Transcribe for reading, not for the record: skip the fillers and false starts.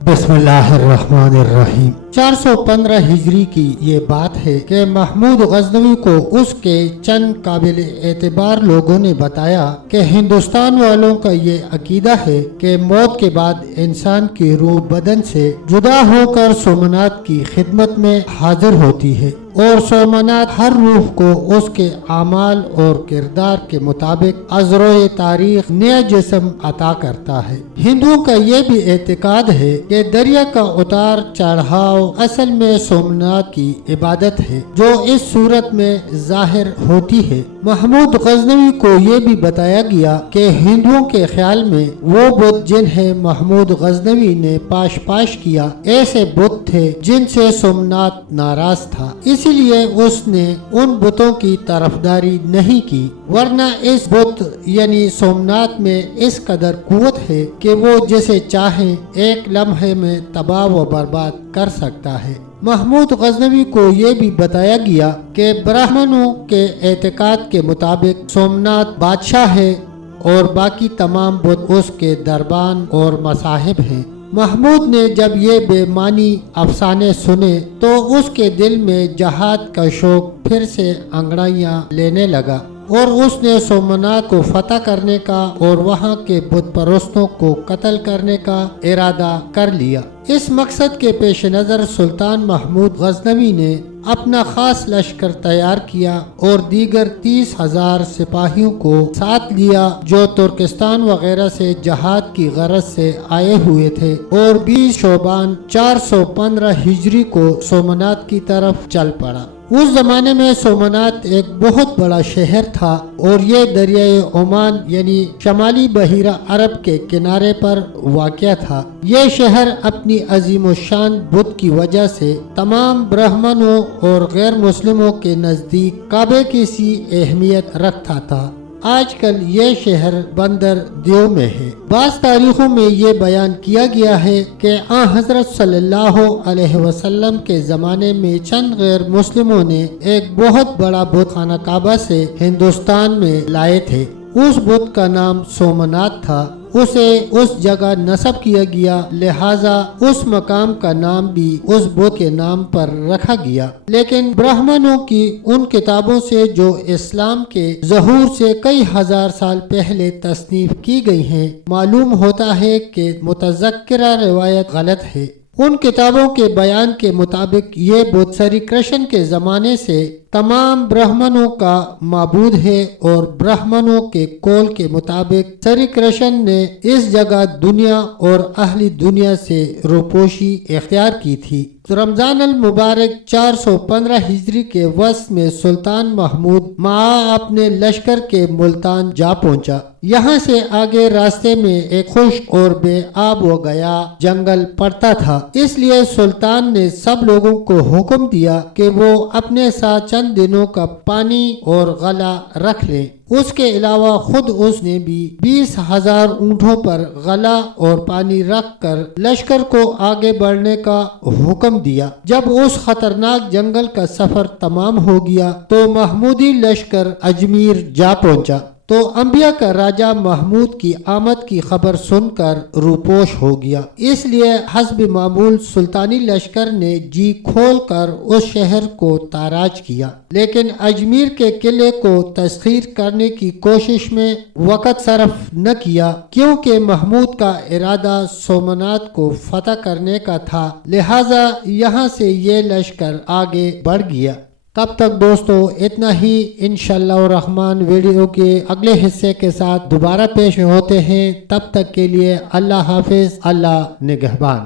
بسم اللہ الرحمن الرحیم 415 ہجری کی یہ بات ہے کہ محمود غزنوی کو اس کے چند قابل اعتبار لوگوں نے بتایا کہ ہندوستان والوں کا یہ عقیدہ ہے کہ موت کے بعد انسان کی روح بدن سے جدا ہو کر سومنات کی خدمت میں حاضر ہوتی ہے اور سومنات ہر روح کو اس کے اعمال اور کردار کے مطابق ازروئے تاریخ نیا جسم عطا کرتا ہے۔ ہندوؤں کا یہ بھی اعتقاد ہے کہ دریا کا اتار چڑھاؤ اصل میں سومنات کی عبادت ہے جو اس صورت میں ظاہر ہوتی ہے۔ محمود غزنوی کو یہ بھی بتایا گیا کہ ہندوؤں کے خیال میں وہ بت جنہیں محمود غزنوی نے پاش کیا ایسے بت تھے جن سے سومنات ناراض تھا، اسی لیے اس نے ان بتوں کی طرفداری نہیں کی، ورنہ اس بت یعنی سومنات میں اس قدر قوت ہے کہ وہ جسے چاہیں ایک لمحے میں تباہ و برباد کر سکتا ہے۔ محمود غزنوی کو یہ بھی بتایا گیا کہ برہمنوں کے اعتقاد کے مطابق سومنات بادشاہ ہے اور باقی تمام بت اس کے دربان اور مصاحب ہیں۔ محمود نے جب یہ بے معنی افسانے سنے تو اس کے دل میں جہاد کا شوق پھر سے انگڑائیاں لینے لگا اور اس نے سومنات کو فتح کرنے کا اور وہاں کے بت پرستوں کو قتل کرنے کا ارادہ کر لیا۔ اس مقصد کے پیش نظر سلطان محمود غزنوی نے اپنا خاص لشکر تیار کیا اور دیگر 30,000 سپاہیوں کو ساتھ لیا جو ترکستان وغیرہ سے جہاد کی غرض سے آئے ہوئے تھے، اور 20 شعبان 415 ہجری کو سومنات کی طرف چل پڑا۔ اس زمانے میں سومنات ایک بہت بڑا شہر تھا اور یہ دریائے عمان یعنی شمالی بحیرہ عرب کے کنارے پر واقع تھا۔ یہ شہر اپنی عظیم الشان بت کی وجہ سے تمام برہمنوں اور غیر مسلموں کے نزدیک کعبے کی سی اہمیت رکھتا تھا۔ آج کل یہ شہر بندر دیو میں ہے۔ بعض تاریخوں میں یہ بیان کیا گیا ہے کہ حضرت صلی اللہ علیہ وسلم کے زمانے میں چند غیر مسلموں نے ایک بہت بڑا بت خانہ کعبہ سے ہندوستان میں لائے تھے۔ اس بت کا نام سومنات تھا، اسے اس جگہ نسب کیا گیا، لہٰذا اس مقام کا نام بھی اس بت کے نام پر رکھا گیا۔ لیکن برہمنوں کی ان کتابوں سے جو اسلام کے ظہور سے کئی ہزار سال پہلے تصنیف کی گئی ہیں، معلوم ہوتا ہے کہ متذکرہ روایت غلط ہے۔ ان کتابوں کے بیان کے مطابق یہ بت سری کرشن کے زمانے سے تمام برہمنوں کا معبود ہے اور برہمنوں کے قول کے مطابق سری کرشن نے اس جگہ دنیا اور اہل دنیا سے روپوشی اختیار کی تھی۔ رمضان المبارک 415 ہجری کے وسط میں سلطان محمود مع اپنے لشکر کے ملتان جا پہنچا۔ یہاں سے آگے راستے میں ایک خشک اور بے آب و گیا جنگل پڑتا تھا، اس لیے سلطان نے سب لوگوں کو حکم دیا کہ وہ اپنے ساتھ چند دنوں کا پانی اور غلہ رکھ لیں۔ اس کے علاوہ خود اس نے بھی 20,000 اونٹوں پر غلہ اور پانی رکھ کر لشکر کو آگے بڑھنے کا حکم دیا۔ جب اس خطرناک جنگل کا سفر تمام ہو گیا تو محمودی لشکر اجمیر جا پہنچا تو انبیاء کا راجہ محمود کی آمد کی خبر سن کر روپوش ہو گیا، اس لیے حسب معمول سلطانی لشکر نے جی کھول کر اس شہر کو تاراج کیا، لیکن اجمیر کے قلعے کو تسخیر کرنے کی کوشش میں وقت صرف نہ کیا، کیونکہ محمود کا ارادہ سومنات کو فتح کرنے کا تھا، لہٰذا یہاں سے یہ لشکر آگے بڑھ گیا۔ تب تک دوستو اتنا ہی، انشاءاللہ الرحمن ویڈیو کے اگلے حصے کے ساتھ دوبارہ پیش ہوتے ہیں، تب تک کے لیے اللہ حافظ، اللہ نگہبان۔